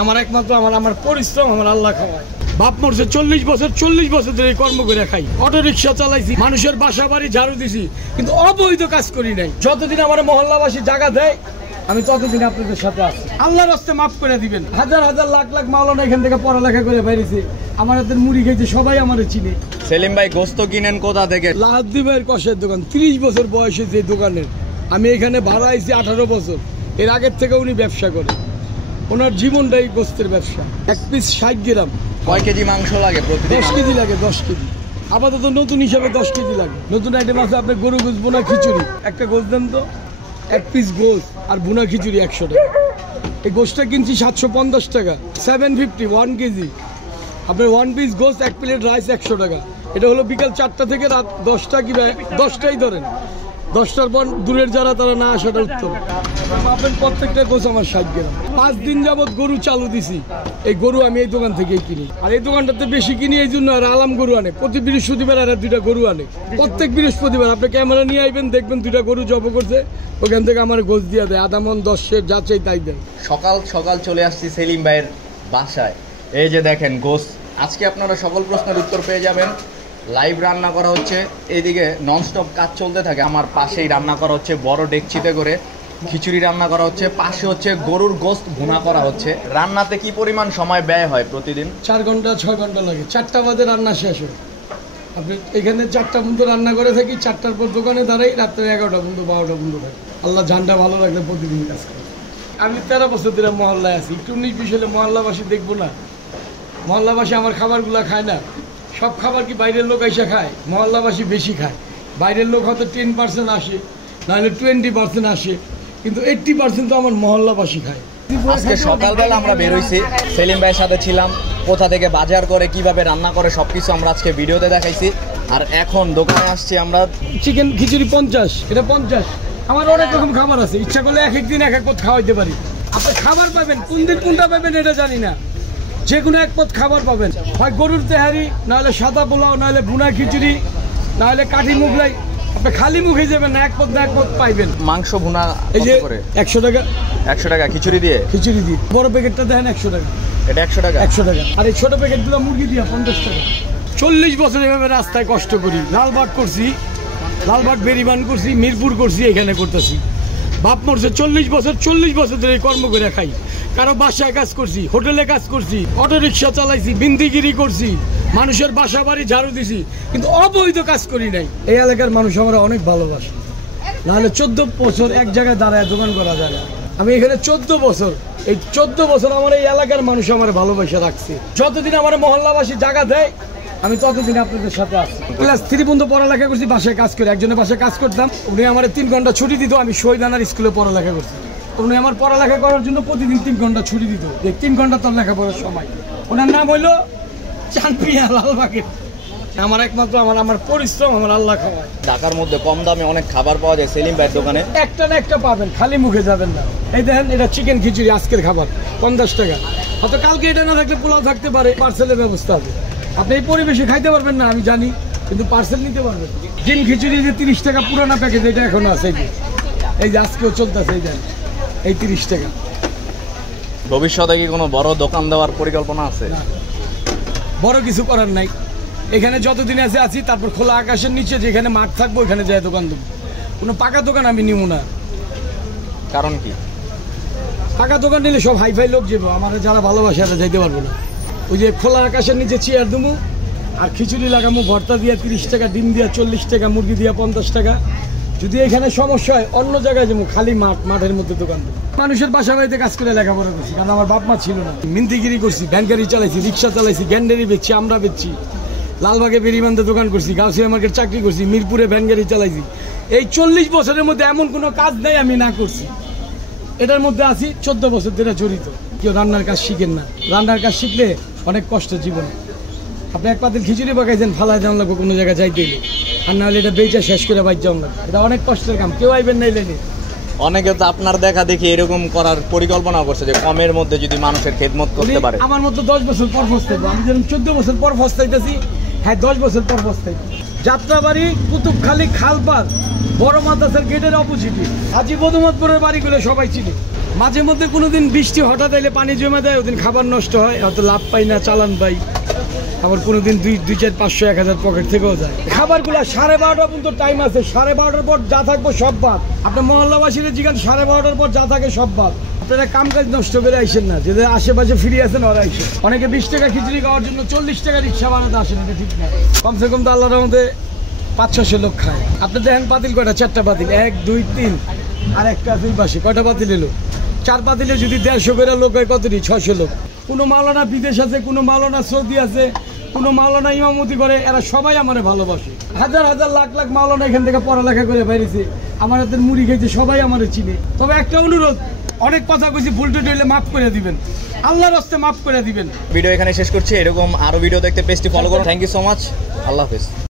আমার একমাত্র আমার পরিশ্রম, আমার আল্লাহ খাওয়ায়। বাপ মরছে 40 বছর, 40 বছর ধরে কর্ম করে খাই। অটো রিক্সা চালাইছি, মানুষের বাসা বাড়ি ঝাড়ু দিছি, কিন্তু অবৈধ কাজ করি নাই। যতদিন আমার মহল্লাবাসী জায়গা দেয় আমি ততদিন আপনাদের সাথে আছি। আল্লাহর রাস্তায় মাফ করে দিবেন। হাজার হাজার লাখ লাখ মাওলানা এখান থেকে পড়ালেখা করে বাইরেছে, আমার হাতের মুড়ি খেয়েছে, সবাই আমারে চিনে। সেলিম ভাই গোস্ত কিনেন কোথা থেকে? লাহাদ্দি ভাইয়ের কষের দোকান। 30 বছর বয়স হয়েছে এই দোকানের। আমি এখানে ভাড়া আইছি 18 বছর। এর আগের থেকে উনি ব্যবসা করে, ওনার জীবনটাই গোস্তের ব্যবসা। এক পিস 60 গ্রাম। কয় কেজি মাংস লাগে প্রতিদিন? 10 কেজি লাগে, 10 কেজি। আপাতত নতুন হিসাবে 10 কেজি লাগে। নতুন আইটেম আছে আপনার গরু গোস, বোনা খিচুড়ি। একটা গোস দেন তো, এক পিস গোস আর বোনা খিচুড়ি 100 টাকা। এই গোসটা কিনছি 750 টাকা, 750 1 কেজি। আপনার 1 পিস গোস, 1 প্লেট রাইস 100 টাকা। এটা হলো বিকাল 4টা থেকে রাত 10টা, কি 10টাই ধরেন। 10টার পর দূরের যারা তারা না আসাটা উত্তম। আপনার প্রত্যেকটা গোস আমার 60 গ্রাম। 5 দিন যাবত গরু চালু দিছি। এই গরু আমি এই দোকান থেকেই কিনি। আর এই দোকানটাতে বেশি কিনি এই জন্য, আর আলাম গরু আনে প্রতি বৃহস্পতিবার, আর 2টা গরু আনে প্রত্যেক বৃহস্পতিবার। আপনি ক্যামেরা নিয়ে আইবেন, দেখবেন 2টা গরু জব করছে, ওখান থেকে আমার গোস দিয়ে দেয়। আধা মন 10 সের যা চাই তাই দেয়। সকাল সকাল চলে আসছি সেলিম ভাইয়ের বাসায়। এই যে দেখেন গোস। আজকে আপনারা সকল প্রশ্নের উত্তর পেয়ে যাবেন। লাইভ রান্না করা হচ্ছে, এইদিকে ননস্টপ কাজ চলতে থাকে। আমার পাশেই রান্না করা হচ্ছে বড় ডেকচিতে করে, খিচুড়ি রান্না করা হচ্ছে, পাশে হচ্ছে গরুর গোস্ত ভুনা করা হচ্ছে। রান্নাতে কি পরিমাণ সময় ব্যয় হয় প্রতিদিন? 4 ঘন্টা 6 ঘন্টা লাগে। 4টা বাজে রান্না শেষ হয়। আপনি এখানে 4টা পর্যন্ত রান্না করে থাকি, 4টার পর দোকানে দাঁড়াই, রাত্রে 11টা পর্যন্ত 12টা পর্যন্ত থাকি। আল্লাহ জানটা ভালো লাগলে প্রতিদিন কাজ করি। আমি 13 বছর ধরে মহল্লায় আছি। একটু 19-20 হলে মহল্লাবাসী দেখবো না? মহল্লাবাসী আমার খাবারগুলো খায় না। সব খাবার কি বাইরের লোক এসে খায়? মহল্লাবাসী বেশি খায়। বাইরের লোক হয়তো 10% আসে, নাহলে 20% আসে, কিন্তু 80% তো আমার মহল্লাবাসী খায়। আজকে সকালবেলা আমরা বেরোইছি, সেলিম ভাইয়ের সাথে ছিলাম। কোথা থেকে বাজার করে, কিভাবে রান্না করে, সবকিছু আমরা আজকে ভিডিওতে দেখাইছি। আর এখন দোকানে আসছি আমরা। চিকেন খিচুড়ি 50, এটা 50। আমার অনেক রকম খাবার আছে, ইচ্ছা করলে এক এক দিন এক এক পদ খাওয়াইতে পারি। আপনি খাবার পাবেন, কোন দিন কোনটা পাবেন এটা জানি না, যে কোনো এক পদ খাবার পাবেন। হয় গরুর তেহারি, নাহলে সাদা পোলাও, নাহলে ভুনা খিচুড়ি, নাহলে কাঠি মুগলাই। আপনি খালি মুখে যাবেন না, এক পদ না এক পদ পাইবেন। মাংস ভুনা এই যে 100 টাকা। 100 টাকা খিচুড়ি দিয়ে? খিচুড়ি দিয়ে। বড় প্যাকেটটা দেখেন 100 টাকা। এটা 100 টাকা? 100 টাকা। আর এই ছোট প্যাকেটগুলো মুরগি দিয়ে 50 টাকা। 40 বছর এভাবে রাস্তায় কষ্ট করি। লালবাগ করছি, লালবাগ বেরিবান করছি, মিরপুর করছি, এখানে করতেছি। বাপ মরছে 40 বছর, 40 বছর ধরে কর্ম করে খাই। কারো বাসায় কাজ করছি, হোটেলে কাজ করছি, অটো রিক্সা চালাইছি, বিন্দিগিরি করছি, মানুষের বাসা বাড়ি ঝাড়ু দিছি, কিন্তু অবৈধ কাজ করি নাই। এই এলাকার মানুষ আমরা অনেক ভালোবাসে, নাহলে 14 বছর এক জায়গায় দাঁড়ায় দোকান করা যায় না। আমি এখানে 14 বছর, এই 14 বছর আমার এই এলাকার মানুষ আমার ভালোবাসা রাখছে। যতদিন আমার মহল্লাবাসী জায়গা দেয় আমি ততদিন আপনাদের সাথে আছি। ক্লাস 3 পর্যন্ত পড়ালেখা করছি, বাসায় কাজ করে। একজনের বাসায় কাজ করতাম, উনি আমার 3 ঘন্টা ছুটি দিত। আমি শহীদানার স্কুলে পড়ালেখা করছি। উনি আমার পড়ালেখা করার জন্য প্রতিদিন 3 ঘন্টা ছুটি দিত। 3 ঘন্টা তোর লেখাপড়ার সময়। ওনার নাম হইলো চাঁদপিয়া লালবাগের। আমার একমাত্র আমার পরিশ্রম, আমার আল্লাহ খাওয়ায়। ঢাকার মধ্যে কম দামে অনেক খাবার পাওয়া যায় সেলিম ভাইয়ের দোকানে। একটা না একটা পাবেন, খালি মুখে যাবেন না। এই দেখেন, এটা চিকেন খিচুড়ি, আজকের খাবার 50 টাকা। হয়তো কালকে এটা না থাকলে পোলাও থাকতে পারে, পার্সেলের ব্যবস্থা আছে। আপনি এই পরিবেশে খাইতে পারবেন না আমি জানি, কিন্তু পার্সেল নিতে পারবেন। ডিম খিচুড়ি যে 30 টাকা পুরানা প্যাকেজ, এটা এখনো আছে। এই যে আজকেও চলতেছে, এই দেন, এই 30 টাকা। ভবিষ্যতে কি কোনো বড় দোকান দেওয়ার পরিকল্পনা আছে? বড় কিছু করার নাই। এখানে যতদিন আছে আছি, তারপর খোলা আকাশের নিচে যেখানে মাঠ থাকবো ওখানে যায় দোকান দেবো। কোনো পাকা দোকান আমি নিব না। কারণ কি? পাকা দোকান নিলে সব হাইফাই লোক যাবো, আমার যারা ভালোবাসে তারা যাইতে পারবো না। ওই যে খোলা আকাশের নিচে চেয়ার দেবো, আর খিচুড়ি লাগামো ভর্তা দিয়ে 30 টাকা, ডিম দিয়া 40 টাকা, মুরগি দিয়া 50 টাকা। যদি এখানে সমস্যা হয় অন্য জায়গায় যাবো, খালি মাঠের মধ্যে দোকান দেবো। মানুষের বাসা বাড়িতে কাজ করে লেখাপড়া করছি, কারণ আমার বাপ মা ছিল না। মিন্দিগিরি করছি, ভ্যান গাড়ি চালাইছি, রিক্সা চালাইছি, গ্যান্ডারি বেচছি, আমরা বেচছি। লালবাগে বেরিবান্ধে দোকান করছি, গাউসিয়া মার্কেট চাকরি করছি, মিরপুরে ভ্যান গাড়ি চালাইছি। এই 40 বছরের মধ্যে এমন কোনো কাজ নেই আমি না করছি। এটার মধ্যে আছি 14 বছর ধরে জড়িত। কেউ রান্নার কাজ শিখেন না, রান্নার কাজ শিখলে অনেক কষ্ট জীবনে। আপনি এক পাতিল খিচুড়ি পাকাইছেন, ফালাই যাওয়া লাগবে কোনো জায়গায় যাইতে গেলে, আর নাহলে এটা বেচা শেষ করে বাইর যাওয়া লাগবে। এটা অনেক কষ্টের কাম, কেউ আইবেন না এলেনি। অনেকে তো আপনার দেখা দেখি এরকম করার পরিকল্পনা করছে যে কমের মধ্যে যদি মানুষের খেদমত করতে পারে। আমার মতো 10 বছর পর ফস্তাইবো, আমি যেরকম 14 বছর পর ফস্তাইতেছি, হ্যাঁ 10 বছর পর ফস্তাইবো। যাত্রাবাড়ি, কুতুবখালী, খালপাড়, বড় মাদ্রাসার গেটের অপোজিটে হাজী বদুমতপুরের বাড়িগুলো সবাই চিনি। মাঝে মধ্যে কোনোদিন বৃষ্টি হঠাৎ এলে পানি জমে দেয়, ওদিন খাবার নষ্ট হয়, হয়তো লাভ পাই না, চালান পাই। আবার কোনোদিন 2-4-500 1,000 পকেট থেকেও যায়। খাবারগুলো 12:30 পর্যন্ত টাইম আছে, 12:30 পর যা থাকবো সব বাদ। আপনার মহল্লাবাসীরা জিজ্ঞান 12:30 পর যা থাকে সব বাদ। আপনারা কাম কাজ নষ্ট করে আইসেন না, যে আশেপাশে ফিরে আসেন ওরা আইসেন। অনেকে 20 টাকা খিচুড়ি খাওয়ার জন্য 40 টাকা রিক্সা বানাতে আসেন, এটা ঠিক না। কমসে কম তো আল্লাহর রহমতে 500-600 লোক খায়। আপনি দেখেন পাতিল কয়টা, 4টা পাতিল, 1 2 3 আর একটা আছে পাশে, কয়টা পাতিল এলো? 4 পাতিলে যদি 150 করে লোক হয় কতটি? 600 লোক। কোনো মাওলানা বিদেশ আছে, কোনো মাওলানা সৌদি আছে, কোনো মাওলানা ইমামতি করে, এরা সবাই আমার ভালোবাসে। হাজার হাজার লাখ লাখ মাওলানা এখান থেকে পড়ালেখা করে বেরিয়েছে, আমার হাতের মুড়ি খেয়েছে, সবাই আমার চিনে। তবে একটা অনুরোধ, অনেক কথা কইছি, ভুল টুটি হইলে মাফ করে দিবেন, আল্লাহর রাস্তায় মাফ করে দিবেন। ভিডিও এখানে শেষ করছি। এরকম আরো ভিডিও দেখতে পেজটি ফলো করুন। Thank you so much. আল্লাহ হাফেজ।